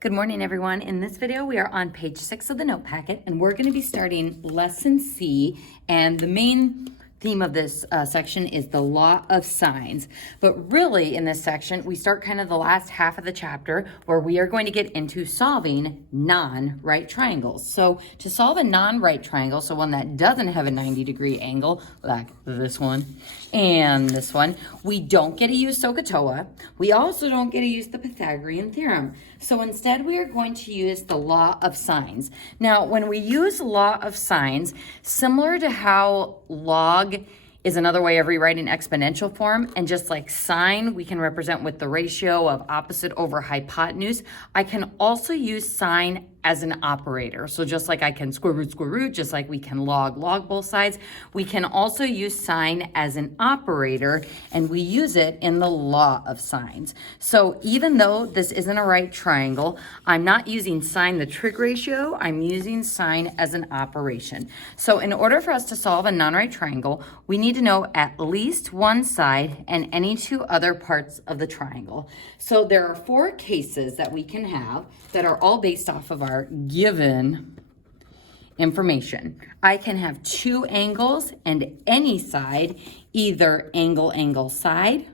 Good morning, everyone. In this video, we are on page 6 of the note packet, and we're going to be starting lesson C, and the main theme of this section is the law of sines. But really, in this section, we start kind of the last half of the chapter where we are going to get into solving non-right triangles. So to solve a non-right triangle, so one that doesn't have a 90-degree angle, like this one and this one, we don't get to use SOHCAHTOA. We also don't get to use the Pythagorean theorem. So instead, we are going to use the law of sines. Now, when we use law of sines, similar to how log is another way of rewriting exponential form, and just like sine, we can represent with the ratio of opposite over hypotenuse, I can also use sine as an operator. So just like I can square root, just like we can log both sides, we can also use sine as an operator, and we use it in the law of sines. So even though this isn't a right triangle, I'm not using sine the trig ratio, I'm using sine as an operation. So in order for us to solve a non-right triangle, we need to know at least one side and any two other parts of the triangle. So there are 4 cases that we can have that are all based off of our given information. I can have 2 angles and any side, either angle side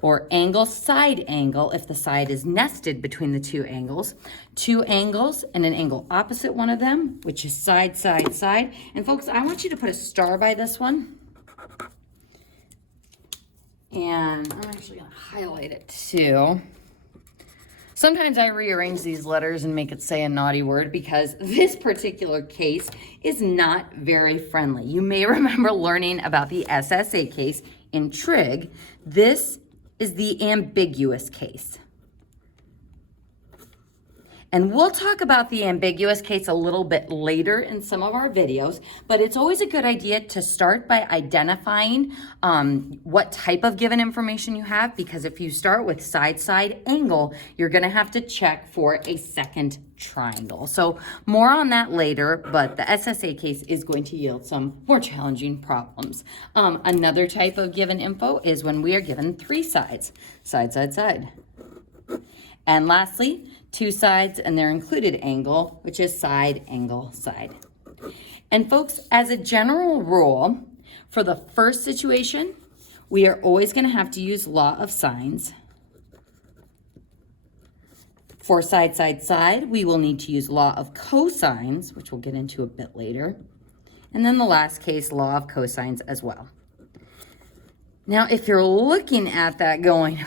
or angle side angle if the side is nested between the 2 angles, 2 angles and an angle opposite one of them, which is side. And folks, I want you to put a star by this one. And I'm actually going to highlight it too. Sometimes I rearrange these letters and make it say a naughty word because this particular case is not very friendly. You may remember learning about the SSA case in trig. This is the ambiguous case. And we'll talk about the ambiguous case a little bit later in some of our videos, but it's always a good idea to start by identifying what type of given information you have, because if you start with side angle, you're gonna have to check for a second triangle. So more on that later, but the SSA case is going to yield some more challenging problems. Another type of given info is when we are given 3 sides, side. And lastly, 2 sides and their included angle, which is side, angle, side. And folks, as a general rule, for the first situation, we are always going to have to use law of sines. For side, we will need to use law of cosines, which we'll get into a bit later. And then the last case, law of cosines as well. Now, if you're looking at that going,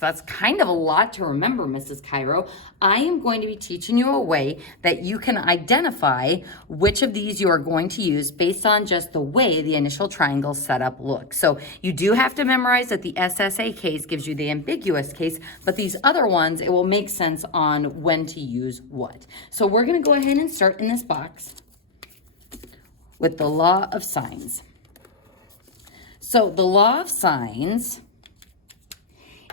that's kind of a lot to remember, Mrs. Cairo, I am going to be teaching you a way that you can identify which of these you are going to use based on just the way the initial triangle setup looks. So you do have to memorize that the SSA case gives you the ambiguous case, but these other ones, it will make sense on when to use what. So we're going to go ahead and start in this box with the law of sines. So the law of sines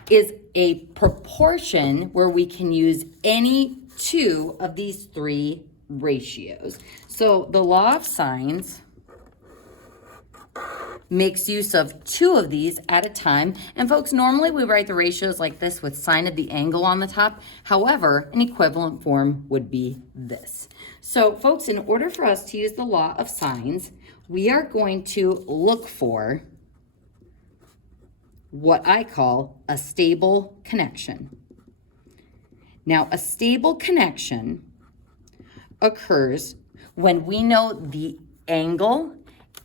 is a proportion where we can use any 2 of these 3 ratios. So the law of sines makes use of 2 of these at a time. And folks, normally we write the ratios like this with sine of the angle on the top. However, an equivalent form would be this. So folks, in order for us to use the law of sines, we are going to look for what I call a stable connection. Now, a stable connection occurs when we know the angle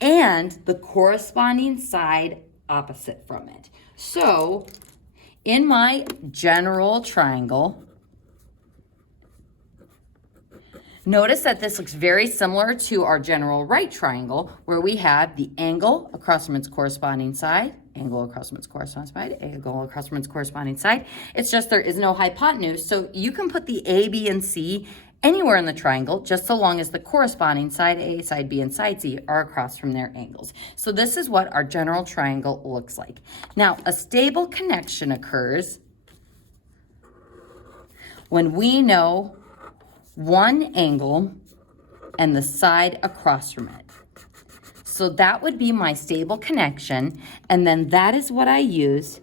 and the corresponding side opposite from it. So, in my general triangle, notice that this looks very similar to our general right triangle, where we have the angle across from its corresponding side, angle across from its corresponding side, angle across from its corresponding side. It's just there is no hypotenuse, so you can put the A, B, and C anywhere in the triangle, just so long as the corresponding side A, side B, and side C are across from their angles. So this is what our general triangle looks like. Now, a stable connection occurs when we know one angle and the side across from it. So that would be my stable connection, and then that is what I use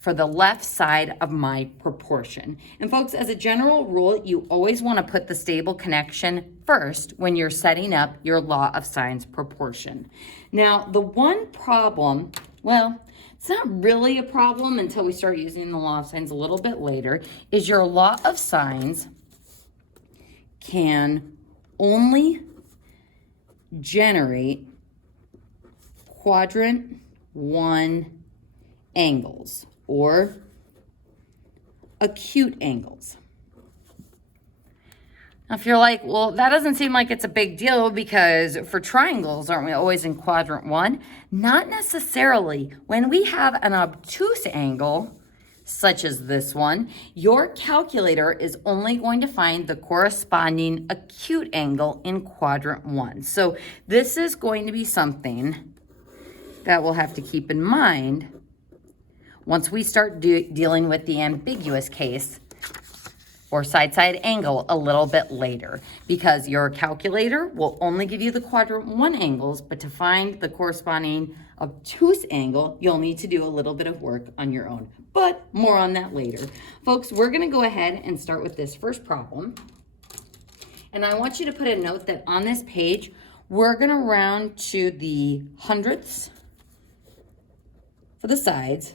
for the left side of my proportion. And folks, as a general rule, you always want to put the stable connection first when you're setting up your law of sines proportion. Now, the one problem, well, it's not really a problem until we start using the law of sines a little bit later, is your law of sines can only generate quadrant 1 angles or acute angles. Now, if you're like, well, that doesn't seem like it's a big deal because for triangles, aren't we always in quadrant 1? Not necessarily. When we have an obtuse angle, such as this one, your calculator is only going to find the corresponding acute angle in quadrant 1. So this is going to be something that we'll have to keep in mind once we start dealing with the ambiguous case or side-side angle a little bit later, because your calculator will only give you the quadrant 1 angles, but to find the corresponding obtuse angle, you'll need to do a little bit of work on your own, but more on that later. Folks, we're gonna go ahead and start with this first problem. And I want you to put a note that on this page, we're gonna round to the hundredths for the sides,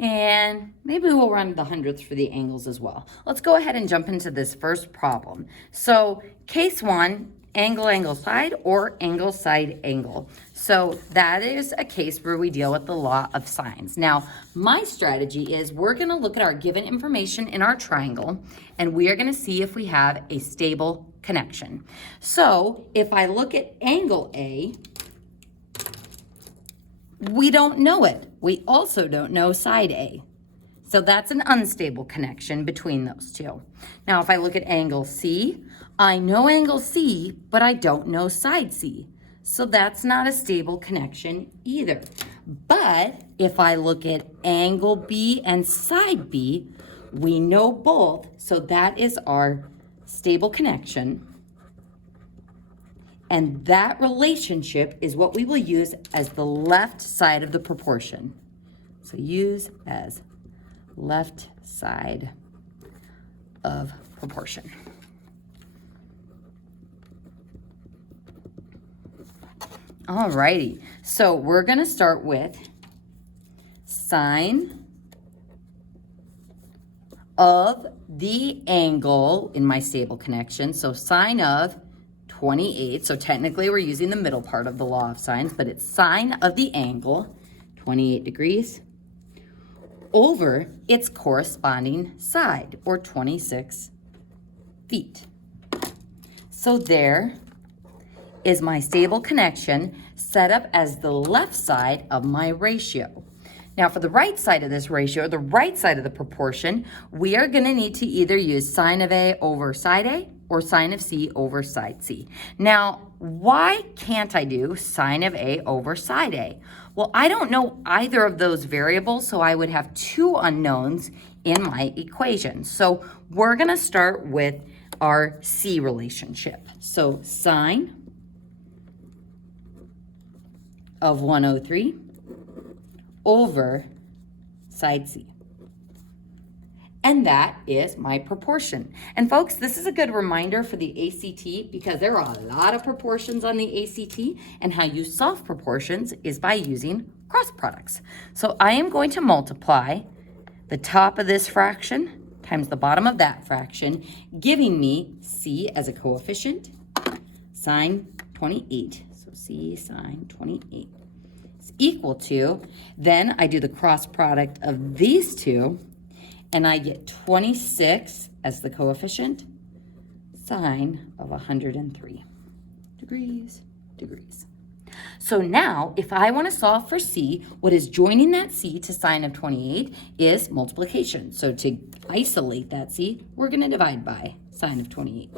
and maybe we'll run the hundredths for the angles as well. Let's go ahead and jump into this first problem. So case 1, angle, angle, side, or angle, side, angle. So that is a case where we deal with the law of sines. Now, my strategy is we're gonna look at our given information in our triangle, and we are gonna see if we have a stable connection. So if I look at angle A, we don't know it. We also don't know side A. So that's an unstable connection between those two. Now, if I look at angle C, I know angle C, but I don't know side C. So that's not a stable connection either. But if I look at angle B and side B, we know both. So that is our stable connection. And that relationship is what we will use as the left side of the proportion. So use as left side of proportion. Alrighty, so we're gonna start with sine of the angle in my stable connection. So sine of 28, so technically we're using the middle part of the law of sines, but it's sine of the angle, 28 degrees, over its corresponding side, or 26 feet. So there is my stable connection set up as the left side of my ratio. Now for the right side of this ratio, the right side of the proportion, we are gonna need to either use sine of A over side A or sine of C over side C. Now, why can't I do sine of A over side A? Well, I don't know either of those variables, so I would have two unknowns in my equation. So we're gonna start with our C relationship. So sine of 103 over side C. And that is my proportion. And folks, this is a good reminder for the ACT because there are a lot of proportions on the ACT, and how you solve proportions is by using cross products. So I am going to multiply the top of this fraction times the bottom of that fraction, giving me C as a coefficient, sine 28. So C sine 28 is equal to, then I do the cross product of these two, and I get 26 as the coefficient, sine of 103 degrees. So now, if I want to solve for C, what is joining that C to sine of 28 is multiplication. So to isolate that C, we're going to divide by sine of 28.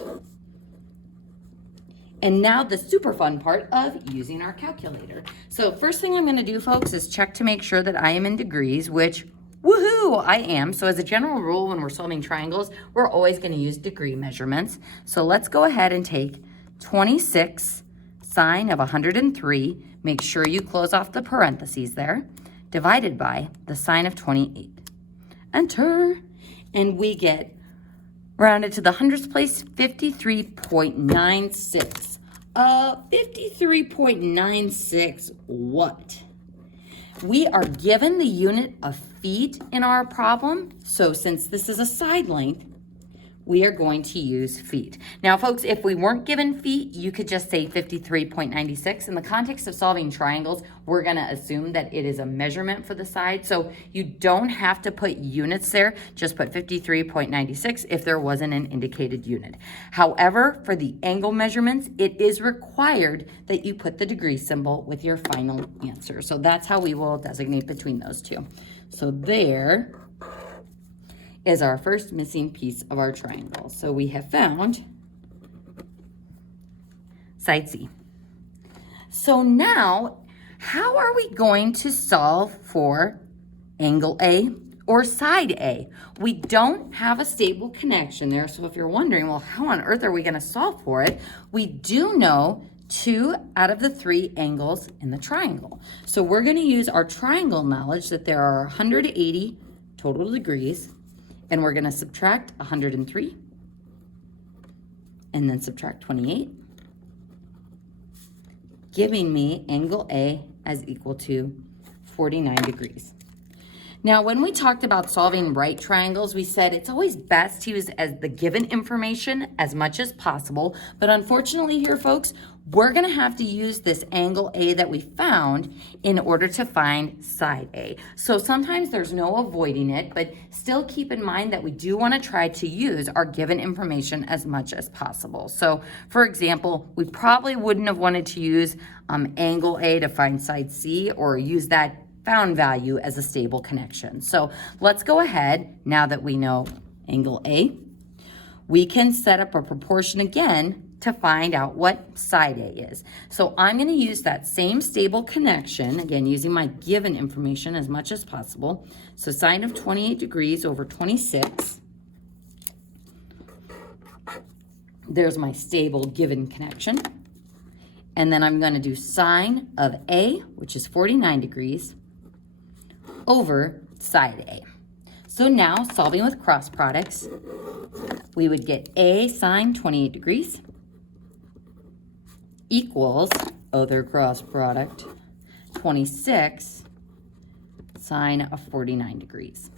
And now the super fun part of using our calculator. So first thing I'm going to do, folks, is check to make sure that I am in degrees, which, woohoo, you, I am. So as a general rule, when we're solving triangles, we're always going to use degree measurements. So let's go ahead and take 26 sine of 103. Make sure you close off the parentheses there. Divided by the sine of 28. Enter. And we get, rounded to the hundredths place, 53.96. 53.96 what? We are given the unit of feet in our problem. So since this is a side length, we are going to use feet. Now, folks, if we weren't given feet, you could just say 53.96. In the context of solving triangles, we're going to assume that it is a measurement for the side. So you don't have to put units there. Just put 53.96 if there wasn't an indicated unit. However, for the angle measurements, it is required that you put the degree symbol with your final answer. So that's how we will designate between those two. So there is our first missing piece of our triangle. So we have found side C. So now, how are we going to solve for angle A or side A? We don't have a stable connection there. So if you're wondering, well, how on earth are we going to solve for it? We do know 2 out of the 3 angles in the triangle. So we're going to use our triangle knowledge that there are 180 total degrees. And we're going to subtract 103 and then subtract 28, giving me angle A as equal to 49 degrees. Now, when we talked about solving right triangles, we said it's always best to use as the given information as much as possible. But unfortunately here, folks, we're going to have to use this angle A that we found in order to find side A. So sometimes there's no avoiding it, but still keep in mind that we do want to try to use our given information as much as possible. So for example, we probably wouldn't have wanted to use angle A to find side C or use that found value as a stable connection. So let's go ahead, now that we know angle A, we can set up a proportion again to find out what side A is. So I'm going to use that same stable connection, again, using my given information as much as possible. So sine of 28 degrees over 26. There's my stable given connection. And then I'm going to do sine of A, which is 49 degrees, over side A. So now, solving with cross products, we would get A sine 28 degrees equals other cross product 26 sine of 49 degrees.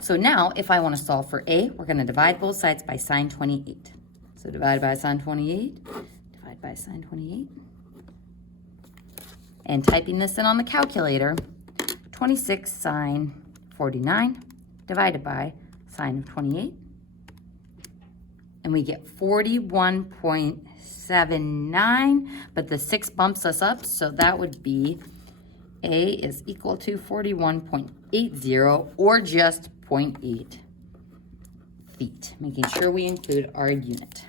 So now, if I want to solve for A, we're going to divide both sides by sine 28. So divide by sine 28, divide by sine 28. And typing this in on the calculator, 26 sine 49 divided by sine of 28. And we get 41.79, but the 6 bumps us up, so that would be A is equal to 41.80 or just 0.8 feet, making sure we include our unit.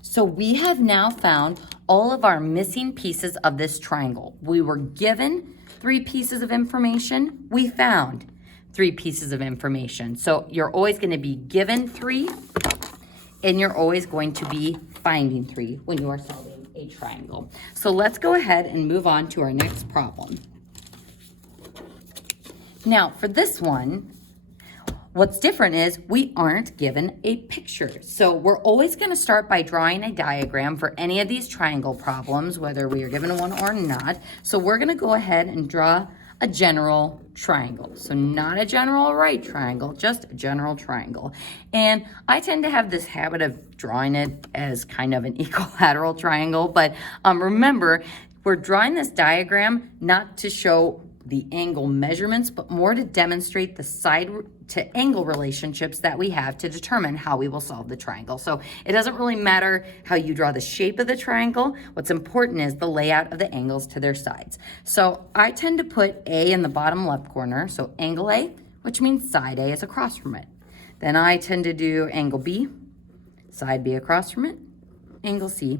So we have now found all of our missing pieces of this triangle. We were given 3 pieces of information. We found 3 pieces of information. So you're always going to be given 3, and you're always going to be finding 3 when you are solving a triangle. So let's go ahead and move on to our next problem. Now, for this one, what's different is we aren't given a picture. So we're always going to start by drawing a diagram for any of these triangle problems, whether we are given one or not. So we're going to go ahead and draw a general triangle. So not a general right triangle, just a general triangle. And I tend to have this habit of drawing it as kind of an equilateral triangle. But remember, we're drawing this diagram not to show the angle measurements, but more to demonstrate the side to angle relationships that we have to determine how we will solve the triangle. So it doesn't really matter how you draw the shape of the triangle. What's important is the layout of the angles to their sides. So I tend to put A in the bottom left corner, so angle A, which means side A is across from it. Then I tend to do angle B, side B across from it, angle C,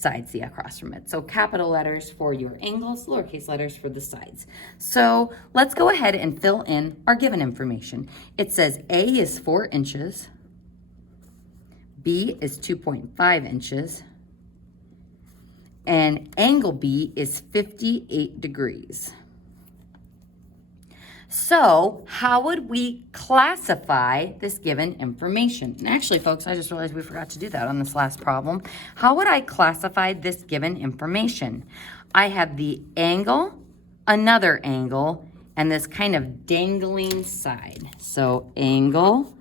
side C across from it. So capital letters for your angles, lowercase letters for the sides. So let's go ahead and fill in our given information. It says A is 4 inches, B is 2.5 inches, and angle B is 58 degrees. So how would we classify this given information? And actually, folks, I just realized we forgot to do that on this last problem. How would I classify this given information? I have the angle, another angle, and this kind of dangling side. So angle,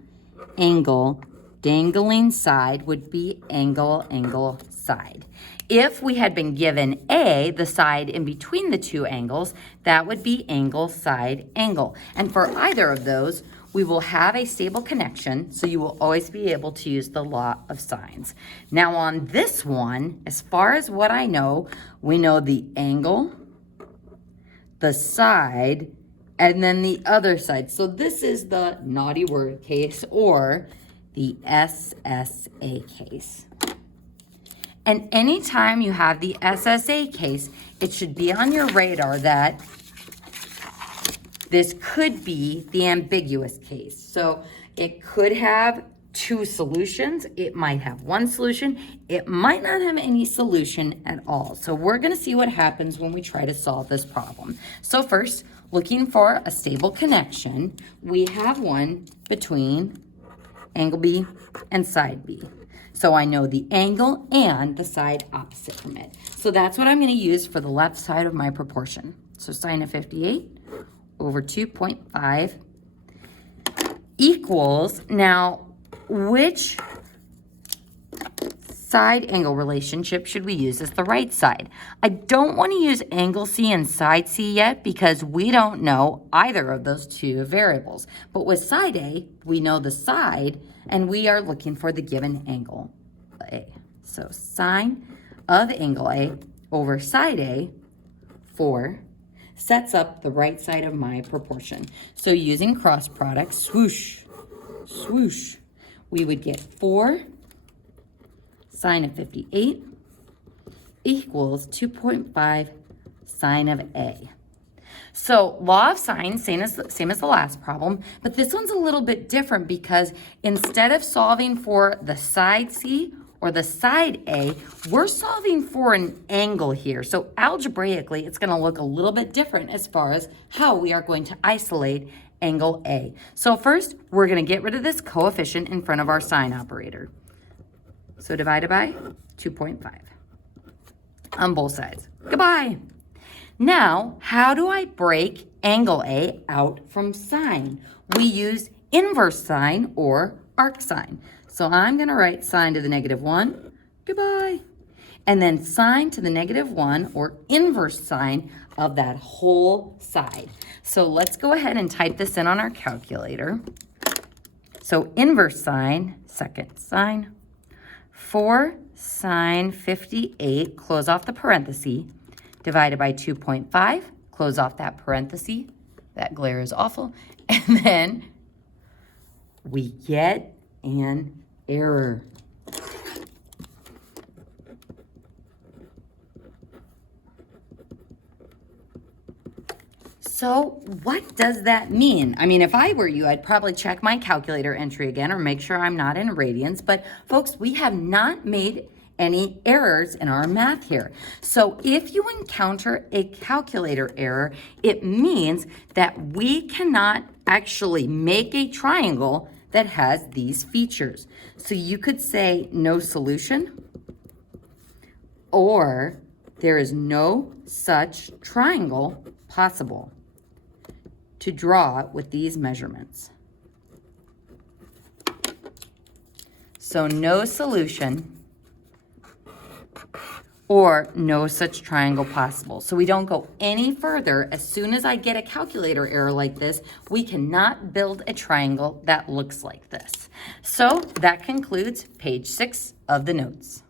angle, dangling side would be angle, angle, side. If we had been given A, the side in between the two angles, that would be angle, side, angle. And for either of those, we will have a stable connection, so you will always be able to use the law of sines. Now on this one, as far as what I know, we know the angle, the side, and then the other side. So this is the naughty word case or the SSA case. And anytime you have the SSA case, it should be on your radar that this could be the ambiguous case. So it could have two solutions. It might have one solution. It might not have any solution at all. So we're going to see what happens when we try to solve this problem. So first, looking for a stable connection, we have one between angle B and side B. So I know the angle and the side opposite from it. So that's what I'm going to use for the left side of my proportion. So sine of 58 over 2.5 equals, now which side angle relationship should we use as the right side? I don't want to use angle C and side C yet because we don't know either of those two variables. But with side A, we know the side and we are looking for the given angle A. So sine of angle A over side A, 4, sets up the right side of my proportion. So using cross product, swoosh, swoosh, we would get 4 sine of 58 equals 2.5 sine of A. So law of sines, same as the last problem, but this one's a little bit different because instead of solving for the side C or the side A, we're solving for an angle here. So algebraically, it's going to look a little bit different as far as how we are going to isolate angle A. So first, we're going to get rid of this coefficient in front of our sine operator. So divided by 2.5 on both sides. Goodbye. Now, how do I break angle A out from sine? We use inverse sine or arc sine. So I'm going to write sine to the -1, goodbye, and then sine to the -1 or inverse sine of that whole side. So let's go ahead and type this in on our calculator. So inverse sine, second sine, 4 sine 58, close off the parenthesis, divided by 2.5, close off that parenthesis. That glare is awful. And then we get an error. So what does that mean? I mean, if I were you, I'd probably check my calculator entry again or make sure I'm not in radians. But folks, we have not made any errors in our math here. So if you encounter a calculator error, it means that we cannot actually make a triangle that has these features. So you could say no solution, or there is no such triangle possible to draw with these measurements. So no solution or no such triangle possible. So we don't go any further. As soon as I get a calculator error like this, we cannot build a triangle that looks like this. So that concludes page 6 of the notes.